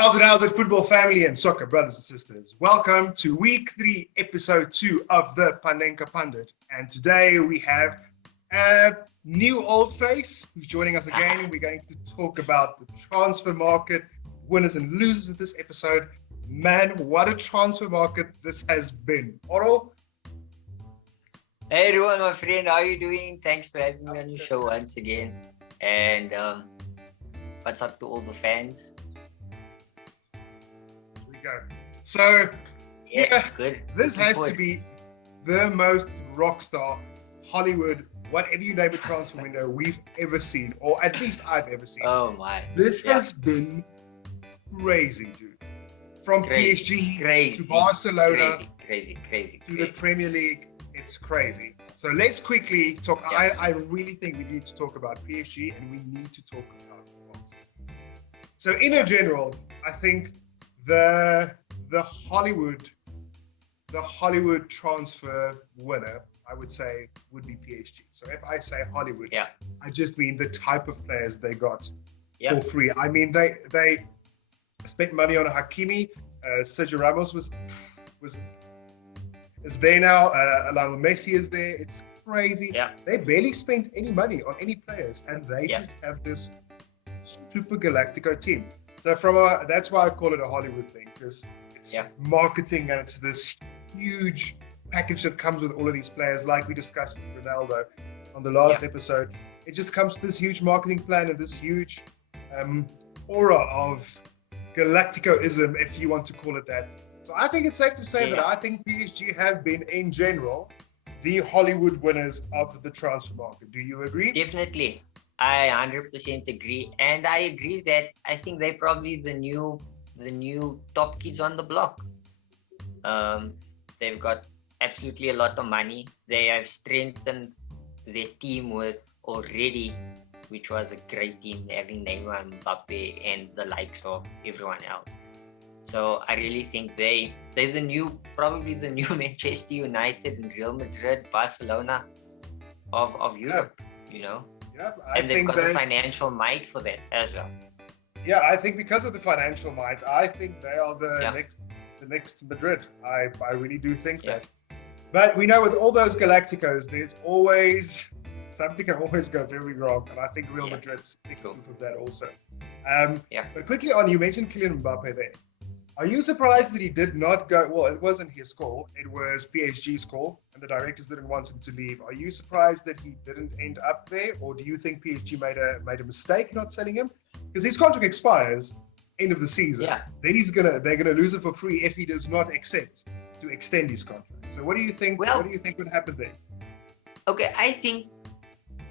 How's it, football family and soccer brothers and sisters? Welcome to week 3, episode 2 of the Panenka Pundit. And today we have a new old face who's joining us again. We're going to talk about the transfer market, winners and losers of this episode. Man, what a transfer market this has been. Oral? Hey everyone, my friend, how are you doing? Thanks for having me on your show once again. And what's up to all the fans? Go. So, good. This has to be the most rock star Hollywood, whatever you name a transfer window we've ever seen, or at least I've ever seen. Oh my! This has been crazy, dude. From PSG to Barcelona, crazy to the Premier League, it's crazy. So let's quickly talk. Yeah. I really think we need to talk about PSG, and we need to talk about Barcelona. So in general, I think the Hollywood transfer winner, I would say, would be PSG. So if I say Hollywood, I just mean the type of players they got for free. I mean they spent money on Hakimi. Sergio Ramos is there now. Lionel Messi is there. It's crazy. Yeah. They barely spent any money on any players, and they just have this super Galactico team. So that's why I call it a Hollywood thing, because it's marketing and it's this huge package that comes with all of these players, like we discussed with Ronaldo on the last episode. It just comes with this huge marketing plan and this huge aura of Galacticoism, if you want to call it that. So I think it's safe to say that I think PSG have been, in general, the Hollywood winners of the transfer market. Do you agree? Definitely. I 100% agree, and I agree that I think they're probably the new top kids on the block. They've got absolutely a lot of money. They have strengthened their team with already, which was a great team, having Neymar, Mbappe, and the likes of everyone else. So I really think they're probably the new Manchester United and Real Madrid, Barcelona of Europe. You know. Yeah, and they've got the financial might for that as well. Yeah, I think because of the financial might, I think they are the next Madrid. I really do think that. But we know with all those Galacticos, there's always something can always go very wrong, and I think Real Madrid's big proof of that also. But quickly on, you mentioned Kylian Mbappe there. Are you surprised that he did not go? Well, it wasn't his call. It was PSG's call, and the directors didn't want him to leave. Are you surprised that he didn't end up there, or do you think PSG made a mistake not selling him? Because his contract expires end of the season. Yeah. Then they're gonna lose it for free if he does not accept to extend his contract. So what do you think? What do you think would happen there? Okay, I think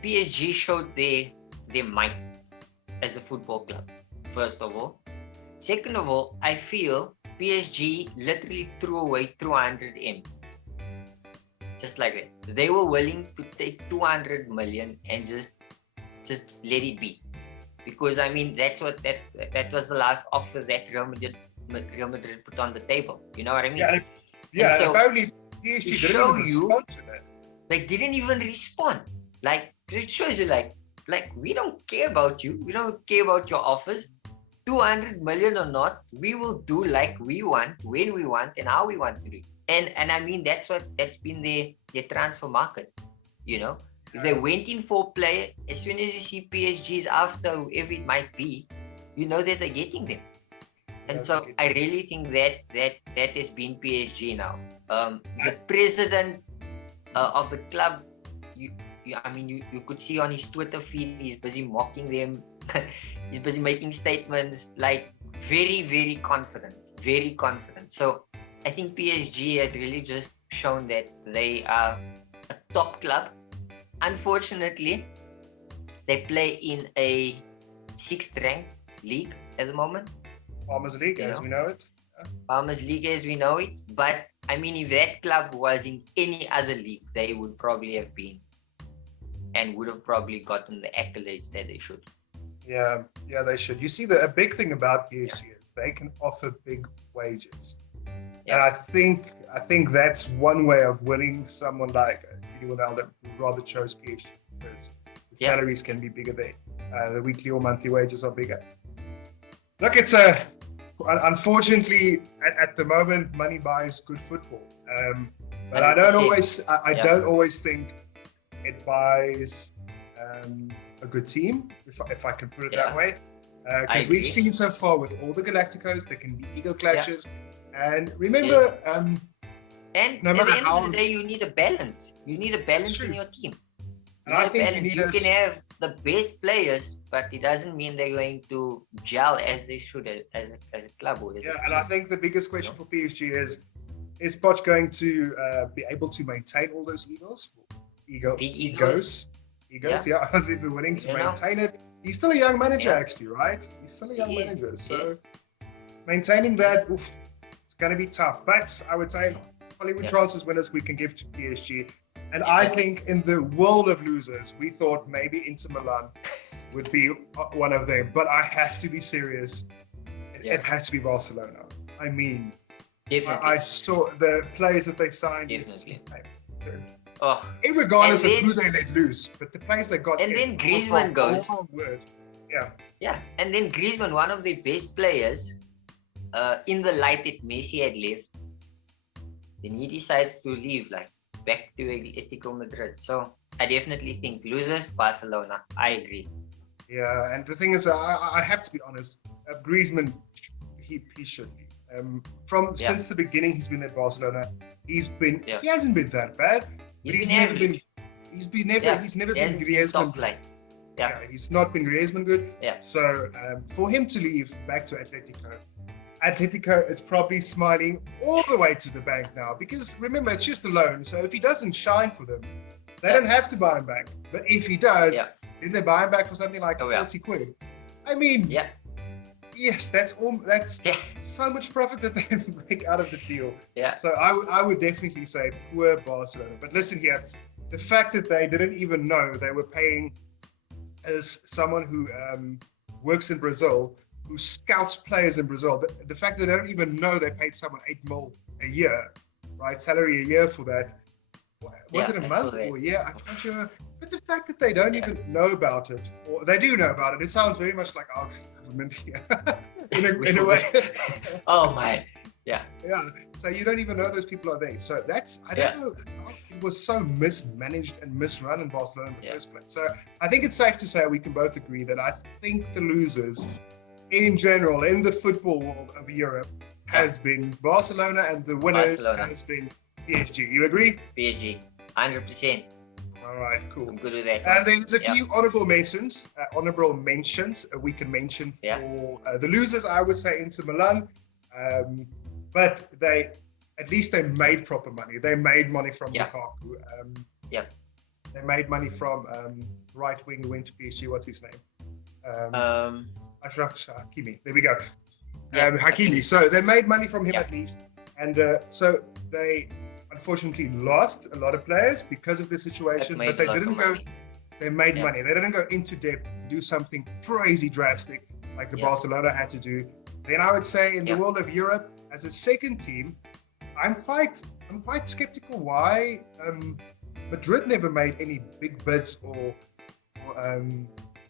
PSG showed their might as a football club. First of all. Second of all, I feel PSG literally threw away 200 M's. Just like that. They were willing to take 200 million and just let it be. Because I mean that's what that was the last offer that Real Madrid put on the table. You know what I mean? Yeah, so apparently PSG didn't even respond to that. They didn't even respond. Like it shows you like we don't care about you. We don't care about your offers. 200 million or not, we will do like we want, when we want, and how we want to do. And I mean that's been their transfer market. You know, if they went in for a player, as soon as you see PSG's after whoever it might be, you know that they're getting them. And so I really think that has been PSG now. The president of the club, you could see on his Twitter feed, he's busy mocking them. He's busy making statements like very, very confident. So I think PSG has really just shown that they are a top club. Unfortunately, they play in a 6th ranked league at the moment. Farmers League, as we know it. Farmers League as we know it. But I mean, if that club was in any other league, they would probably have been and would have probably gotten the accolades that they should. Yeah, they should. You see, a big thing about PSG is they can offer big wages, and I think that's one way of winning someone like Ronaldo, who rather chose PSG because the salaries can be bigger there. The weekly or monthly wages are bigger. Look, it's a Unfortunately, at the moment, money buys good football. But I 100%. don't always think it buys a good team, if I can put it that way. Because we've seen so far with all the Galacticos, there can be ego clashes. And remember, and no at matter the end how, of the day, you need a balance. You need a balance in your team. And I think you can have the best players, but it doesn't mean they're going to gel as they should as a club or as a team. And I think the biggest question for PSG is Poch going to be able to maintain all those egos? Egos. Yeah, they've been willing to maintain it. He's still a young manager, actually, right? He's still a young manager. So maintaining that, it's going to be tough. But I would say Hollywood transfers winners we can give to PSG. And I think in the world of losers, we thought maybe Inter Milan would be one of them. But I have to be serious. It has to be Barcelona. I mean, I saw the players that they signed. Regardless of who they let loose, but the players they got. And then Griezmann goes. Yeah. And then Griezmann, one of the best players, in the light that Messi had left, then he decides to leave, back to Atletico Madrid. So I definitely think losers, Barcelona. I agree. Yeah, and the thing is, I have to be honest. Griezmann, he should be. Since the beginning, he's been at Barcelona. He hasn't been that bad. He's never been Griezmann. He's not been Griezmann good. So for him to leave back to Atletico is probably smiling all the way to the bank now, because remember, it's just a loan. So if he doesn't shine for them, they don't have to buy him back. But if he does, then they buy him back for something like 40 quid. I mean, yes, that's so much profit that they can make out of the deal. So I would definitely say poor Barcelona. But listen here, the fact that they didn't even know they were paying, as someone who works in Brazil, who scouts players in Brazil, the fact that they don't even know they paid someone 8 mil a year, right? Salary a year for that. Was it a month or a year? I can't remember. But the fact that they don't even know about it, or they do know about it very much like our government here, in a way. Oh my, yeah. So you don't even know those people are there. So I don't know, it was so mismanaged and misrun in Barcelona in the first place. So I think it's safe to say we can both agree that I think the losers, in general, in the football world of Europe, has been Barcelona, and the winners has been PSG. You agree? PSG, 100%. All right, cool. I'm good with that. And then there's a few honorable mentions we can mention for the losers. I would say Inter Milan, but at least they made proper money. They made money from Lukaku. They made money from right wing who went to PSG. What's his name? Hakimi. There we go. Hakimi. So they made money from him at least, and so they unfortunately lost a lot of players because of the situation, but they didn't go. They made money. They didn't go into debt and do something crazy drastic like the Barcelona had to do. Then I would say in the world of Europe, as a second team, I'm quite skeptical why Madrid never made any big bids or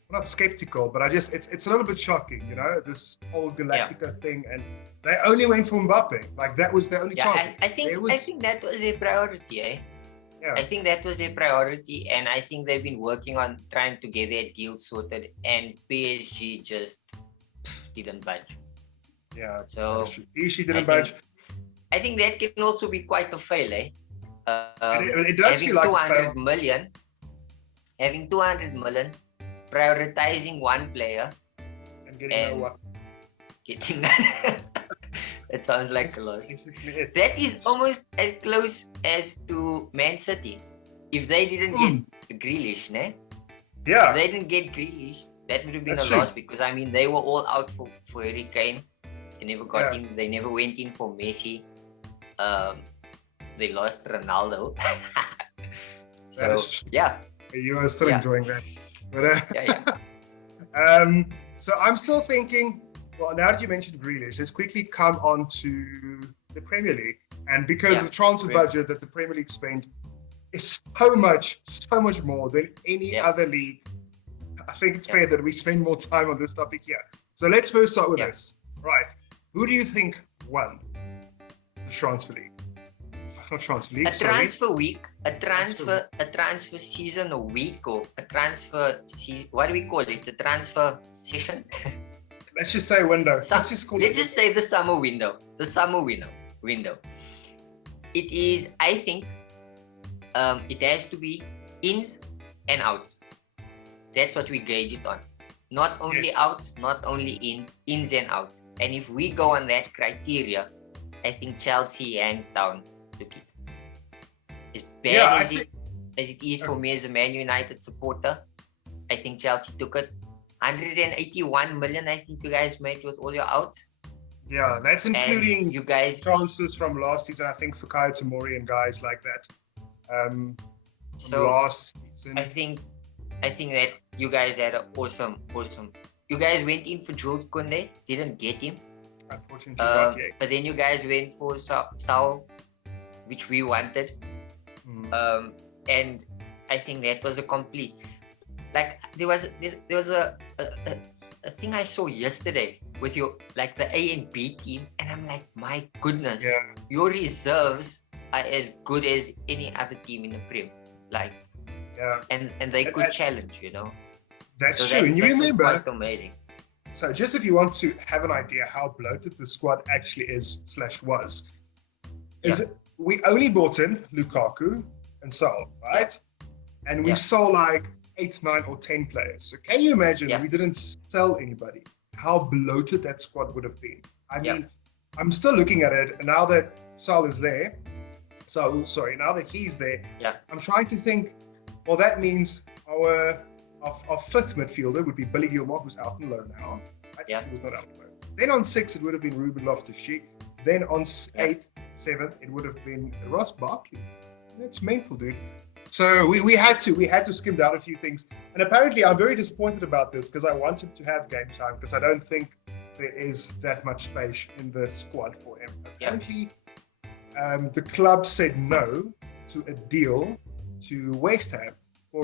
not skeptical, but it's a little bit shocking, this whole Galactica thing, and they only went for Mbappe. That was their only target. I think that was their priority, I think that was their priority, and I think they've been working on trying to get their deal sorted, and PSG just didn't budge. So PSG didn't budge. I think that can also be quite a fail, It does feel like 200 million, having 200 million, prioritizing one player and getting getting that sounds like a loss. That is almost as close as to Man City. If they didn't get Grealish, if they didn't get Grealish, that would have been a loss, because they were all out for Harry Kane. They never got in. They never went in for Messi. They lost Ronaldo. So you are still enjoying that. But so I'm still thinking, well, now that you mentioned Grealish, let's quickly come on to the Premier League. And because the transfer budget that the Premier League spent is so much more than any other league, I think it's fair that we spend more time on this topic here. So let's first start with this. Right. Who do you think won the transfer league? Not transfer league, A sorry. transfer week, a transfer season, a week, or a transfer season. What do we call it? A transfer session. Let's just say window. Let's just call it. Let's just say the summer window. The summer window. It is. I think. It has to be ins and outs. That's what we gauge it on. Not only outs, not only ins and outs. And if we go on that criteria, I think Chelsea hands down took it. As bad as it is for me as a Man United supporter, I think Chelsea took it. 181 million, I think you guys made with all your outs. Yeah, that's including you guys transfers from last season. I think Fikayo Tomori and guys like that. So last season. I think that you guys had an awesome. You guys went in for Jules Koundé, didn't get him. Unfortunately, not yet. But then you guys went for Saul, which we wanted. And I think that was a complete. Like there was a thing I saw yesterday with your like the A and B team, and I'm like, my goodness, your reserves are as good as any other team in the Prem. Like, and they could challenge, you know. That's so true. And you remember, quite amazing. So just if you want to have an idea how bloated the squad actually was, we only bought in Lukaku and Saul, right? And we saw like 8, 9, or 10 players. So can you imagine if we didn't sell anybody, how bloated that squad would have been? I mean, I'm still looking at it, and now that Saul is there, now that he's there, I'm trying to think, well, that means our fifth midfielder would be Billy Gilmore, who's out on loan now. He was not out on loan. Then on 6, it would have been Ruben Loftus-Cheek. Then on 8th, 7th, it would have been Ross Barkley. That's mental, dude. So we had to skim down a few things. And apparently I'm very disappointed about this because I wanted to have game time because I don't think there is that much space in the squad for him. Apparently the club said no to a deal to West Ham for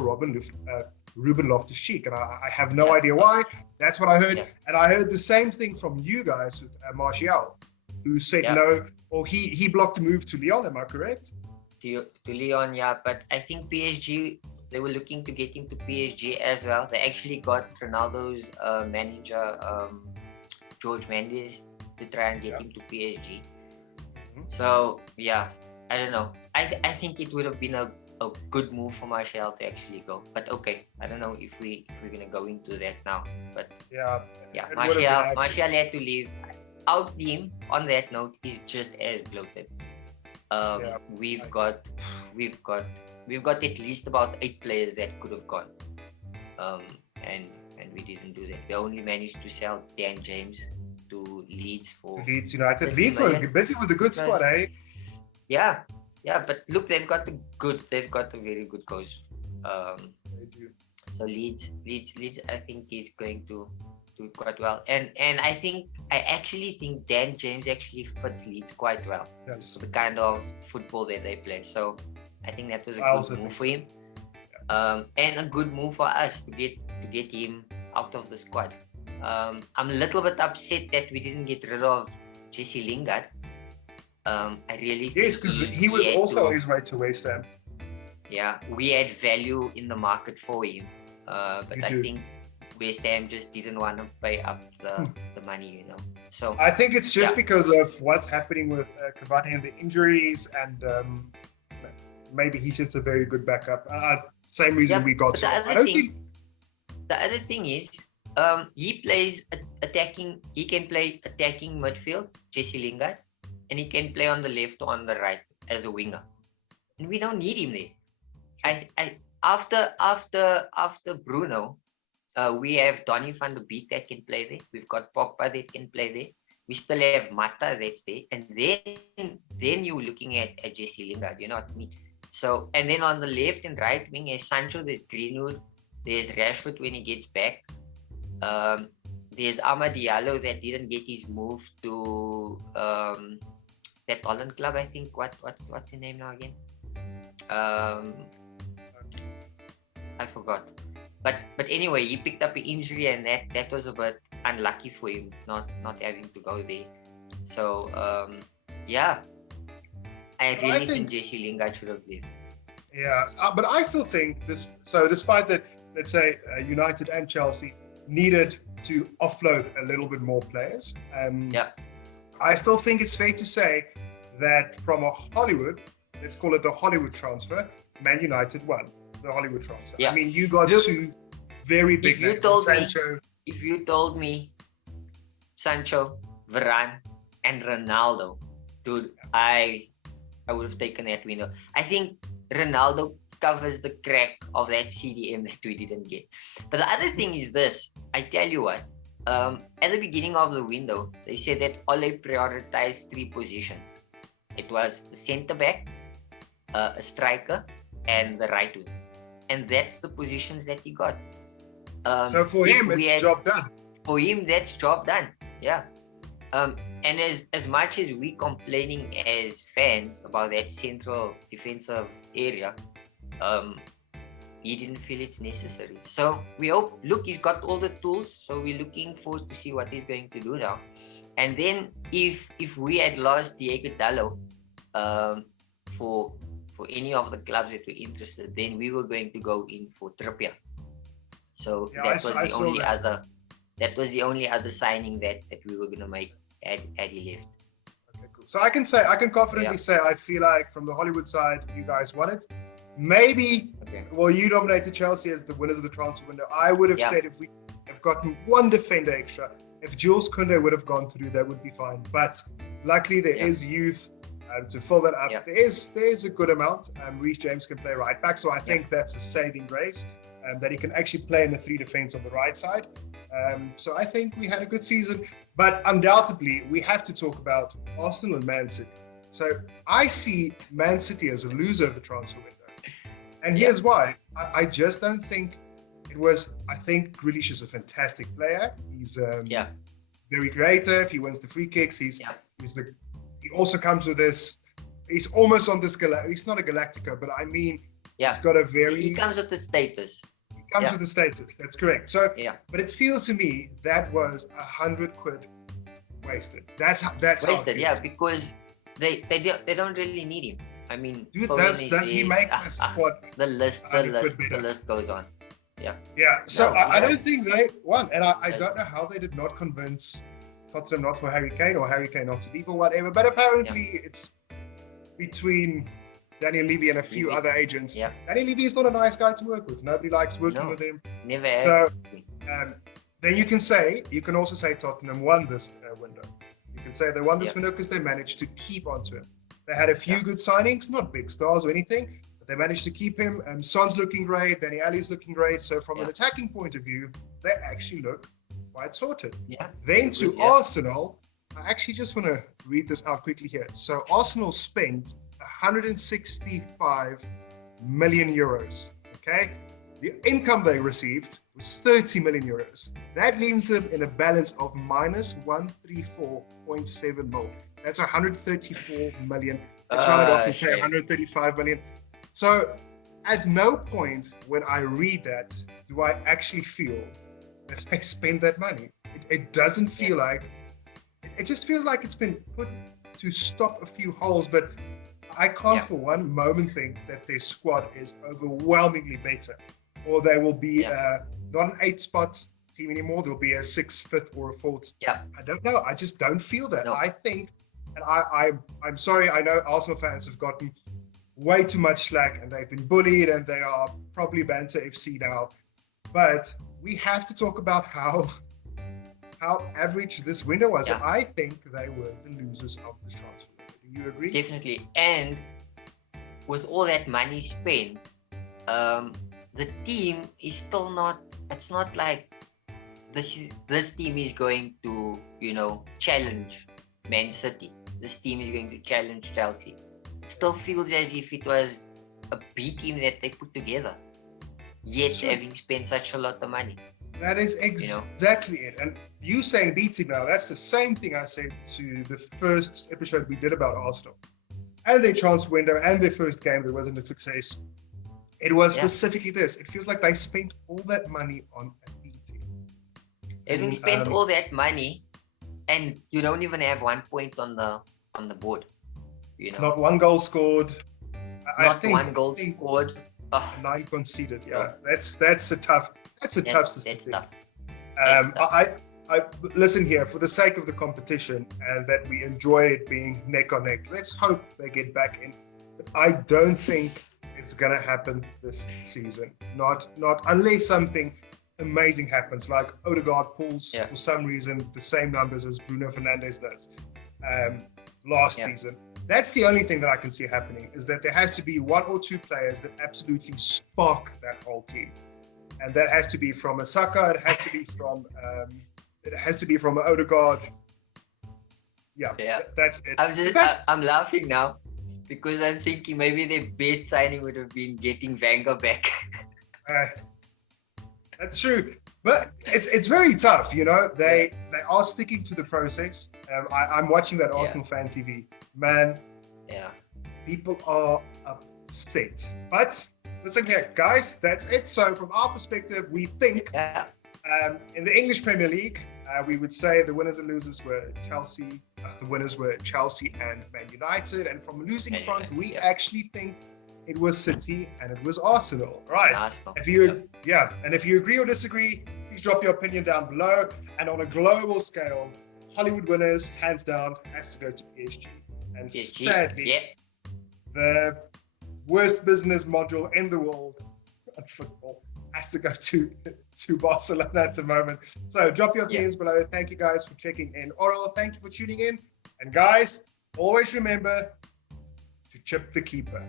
Ruben Loftus-Cheek, and I have no idea why. That's what I heard. And I heard the same thing from you guys with Martial, who said no, or he blocked a move to Lyon, am I correct? To Lyon, but I think PSG, they were looking to get him to PSG as well. They actually got Ronaldo's manager, George Mendes, to try and get him to PSG. So, I don't know. I think it would have been a good move for Martial to actually go. But okay, I don't know if we're going to go into that now. But Martial had to leave. Our team, on that note, is just as bloated. We've got at least about 8 players that could have gone, and we didn't do that. We only managed to sell Dan James to Leeds United. Leeds are busy with a good squad, eh? But look, they've got a very good coach. They do. So Leeds, I think is going to do quite well, and I actually think Dan James actually fits Leeds quite well. Yes. The kind of football that they play. So I think that was a good move for him, and a good move for us to get him out of the squad. I'm a little bit upset that we didn't get rid of Jesse Lingard. I really think because he was also on his way to West Ham. Yeah, we had value in the market for him, but I think West Ham just didn't want to pay up the money, you know. So I think it's just because of what's happening with Cavani and the injuries, and maybe he's just a very good backup. Same reason we got. The other thing is, he plays attacking. He can play attacking midfield, Jesse Lingard, and he can play on the left or on the right as a winger, and we don't need him there. After Bruno. We have Donny van de Beek that can play there. We've got Pogba that can play there. We still have Mata that's there. And then you're looking at Jesse Lingard, you know what I mean? So, and then on the left and right wing, there's Sancho, there's Greenwood, there's Rashford when he gets back. There's Amad Diallo that didn't get his move to that Holland club, I think. What's his name now again? I forgot. But anyway, he picked up an injury, and that was a bit unlucky for him, not having to go there. So yeah, I But really think Jesse Lingard should have left. Yeah, but I still think this. So despite that, let's say United and Chelsea needed to offload a little bit more players. Yeah. I still think it's fair to say that from a Hollywood, let's call it the Hollywood transfer, Man United won the Hollywood transfer. Yeah. I mean, you got two very big names. Sancho. If you told me Sancho, Varane, and Ronaldo, dude, I would have taken that window. I think Ronaldo covers the crack of that CDM that we didn't get. But the other thing is this, I tell you what, at the beginning of the window, they said that Ole prioritized 3 positions. It was the centre back, a striker, and the right wing. And that's the positions that he got. So for him, it's job done. For him, that's job done. Yeah. And as much as we complaining as fans about that central defensive area, he didn't feel it's necessary. So we hope, look, he's got all the tools. So we're looking forward to see what he's going to do now. And then if we had lost Diego Dallo for any of the clubs that were interested, then we were going to go in for Trippier. So that was the only other signing that we were going to make had he left. Okay, cool. So I can confidently say I feel like from the Hollywood side, you guys won it. Maybe, well, you nominated Chelsea as the winners of the transfer window. I would have said if we have gotten one defender extra, if Jules Koundé would have gone through, that would be fine. But luckily, there is youth to fill that up. There's a good amount. Reece James can play right back, so I think that's a saving grace, that he can actually play in the 3 defense on the right side. So I think we had a good season, but undoubtedly we have to talk about Arsenal and Man City. So I see Man City as a loser of the transfer window. And here's why. I just don't think it was. I think Grealish is a fantastic player. He's very creative. He wins the free kicks. He also comes with this. He's almost on this. He's not a Galactico, but I mean, he's got a very. He comes with the status. He comes with the status. That's correct. So, but it feels to me that was £100 wasted. That's wasted. Yeah, because they don't really need him. I mean, dude, does he make the squad? The list goes on. Yeah. So I don't think they won, and I don't know how they did not convince Tottenham not for Harry Kane or Harry Kane not to leave or whatever. But apparently it's between Daniel Levy and a few other agents. Yeah. Daniel Levy is not a nice guy to work with. Nobody likes working with him. Never. So then you can also say Tottenham won this window. You can say they won this window because they managed to keep onto him. They had a few good signings, not big stars or anything, but they managed to keep him. Son's looking great. Danny Ali's looking great. So from an attacking point of view, they actually look quite sorted. Yeah. Then to Arsenal, I actually just want to read this out quickly here. So Arsenal spent 165 million euros. Okay. The income they received was 30 million euros. That leaves them in a balance of minus 134.7 mil. That's 134 million. Let's round it off and say 135 million. So at no point when I read that do I actually feel that they spend that money. It doesn't feel like, it just feels like it's been put to stop a few holes, but I can't for one moment think that their squad is overwhelmingly better, or they will be not an 8-spot team anymore. There'll be a 6th, 5th, or a 4th. I don't know. I just don't feel that. I think, and I'm sorry, I know Arsenal fans have gotten way too much slack and they've been bullied and they are probably Banter FC now. But we have to talk about how average this window was. And I think they were the losers of this transfer. Do you agree? Definitely. And with all that money spent, the team is still not, it's not like this team is going to, challenge Man City. This team is going to challenge Chelsea. It still feels as if it was a B team that they put together, yet having spent such a lot of money. That is exactly it. And you saying B team now, that's the same thing I said to the first episode we did about Arsenal. And their transfer window and their first game that wasn't a success. It was specifically this. It feels like they spent all that money on a B team. Having spent all that money, and you don't even have 1 point on the board. You know, Not one goal scored. not one goal scored. Oh, 9 conceded. Yeah, no. that's a tough statistic. That's tough. That's tough. I listen here, for the sake of the competition and that we enjoy it being neck on neck. Let's hope they get back in. But I don't think it's gonna happen this season. Not unless something amazing happens, like Odegaard pulls for some reason the same numbers as Bruno Fernandes does last season. That's the only thing that I can see happening, is that there has to be 1 or 2 players that absolutely spark that whole team. And that has to be from a Saka, it has to be from an Odegaard. That's it. I'm laughing now because I'm thinking maybe their best signing would have been getting Wenger back. That's true. But it's very tough, you know. They are sticking to the process. I'm watching that Arsenal fan TV. Man, people are upset. But listen here, guys, that's it. So from our perspective, we think in the English Premier League, we would say the winners and losers were Chelsea. The winners were Chelsea and Man United. And from a losing front, we actually think it was City and it was Arsenal. Right. Arsenal. If you agree or disagree, please drop your opinion down below. And on a global scale, Hollywood winners, hands down, has to go to PSG. And sadly, the worst business module in the world on football has to go to Barcelona at the moment. So drop your opinions below. Thank you guys for checking in. Oral, thank you for tuning in. And guys, always remember to chip the keeper.